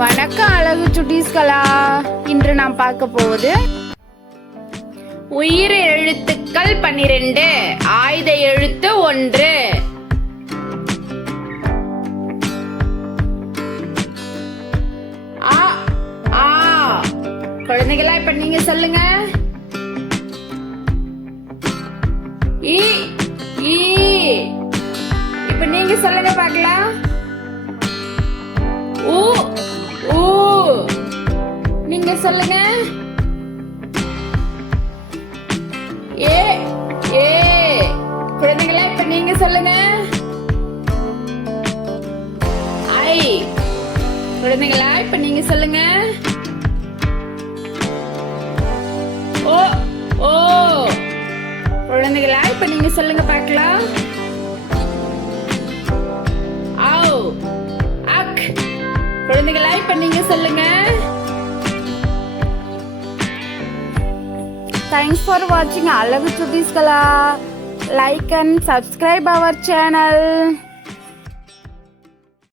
வணக்கம் அழகு சுட்டீஸ்களா. இன்று நாம் பார்க்க போவது உயிர் எழுத்துக்கள் 12, ஆயுத எழுத்து 1. ஆ ஆ. குழந்தைகளா இப்ப நீங்க சொல்லுங்க. ஈ ஈ. இப்ப நீங்க சொல்லுங்க பார்க்கலாம். ஊ ஊ. நீங்க சொல்லுங்க. ஏ ஏ. குழந்தைகளா இப்ப நீங்க சொல்லுங்க. ஐ. குழந்தைகளா இப்ப நீங்க சொல்லுங்க. ஓ ஓ. குழந்தைகளா இப்ப நீங்க சொல்லுங்க பார்க்கலாம். ஆவ் அக். குழந்தைகளா இப்ப நீங்க சொல்லுங்க. Thanks for watching அழகு சுட்டீஸ்களா. Like and subscribe our channel.